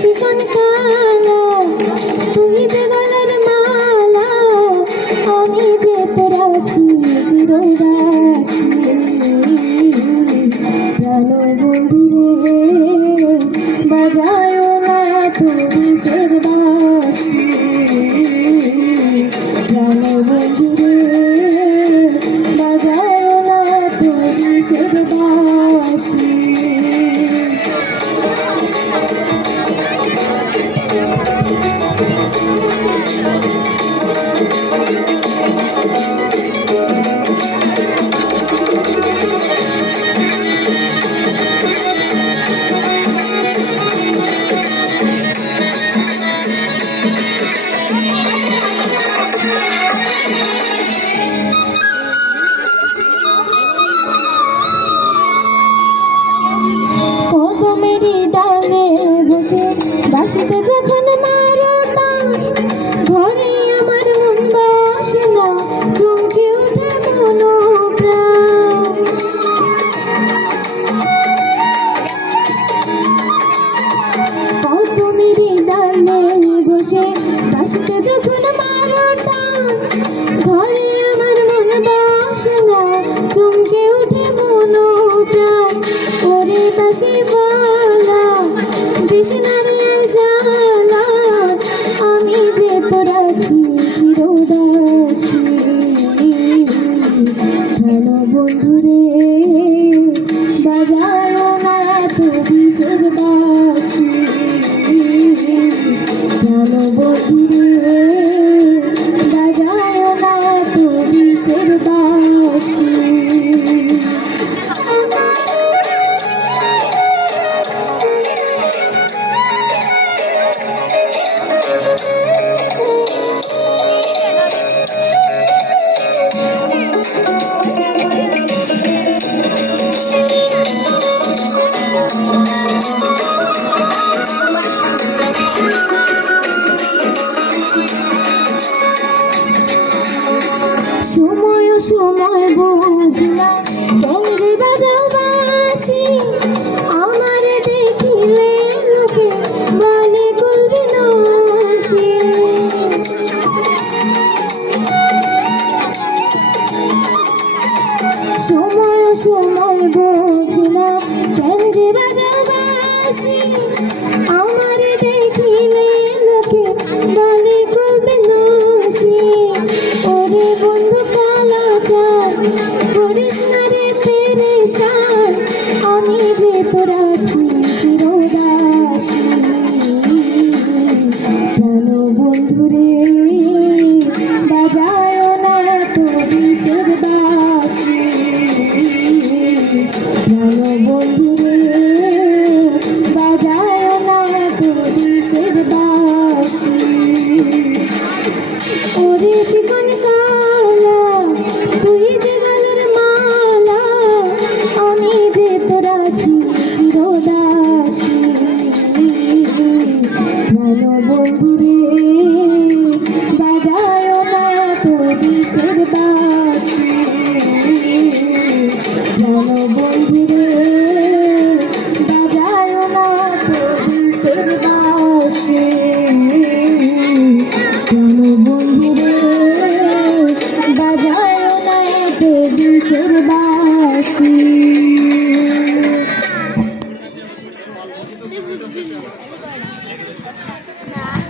চিকন কালা, তুই যে গলার মালা, আমি যে তোর আছি চিরদাসী। প্রাণ বন্ধু রে, বাজায় না তোর বিষের বাঁশি। প্রাণ বন্ধু রে, বাজায় না তোর বিষের বাঁশি। কদমেরই ডালে বসে বাঁশিতে যখন মারো টান, ঘরে আমার মন বসে না, চমকে ওঠে মনোপ্রাণ। কদমেরই ডালে বসে বাঁশিতে যখন মারো টান, ঘরে আমার মন বসে না, চমকে ওঠে মনোপ্রাণ। ওরে বাঁশি বলা দিস না রে আর জ্বালা, আমি যে তোর আছি চিরদাসী। প্রাণ বন্ধু রে, বাজায় না তোর বিষের বাঁশি। প্রাণ বন্ধু রে, বাজায় না তোর বিষের বাঁশি। সময় সময় বুঝি না কেন যে বাজাও বাঁশি, আমার দেখিলে লোকে বলে করবি নসি। সময় সময় বুঝি না কেন যে বাজাও বাঁশি, আমার দেখিলে লোকে বলে করবি নসি। ওরে বন্ধু কালাচার করিস না রে পেরেশান, আমি যে তোর আছি চিরদাসী। প্রাণ বন্ধু রে, বাজায় না তোর বিষের বাঁশি। প্রাণ বন্ধু রে, বাজায় না তোর বিষের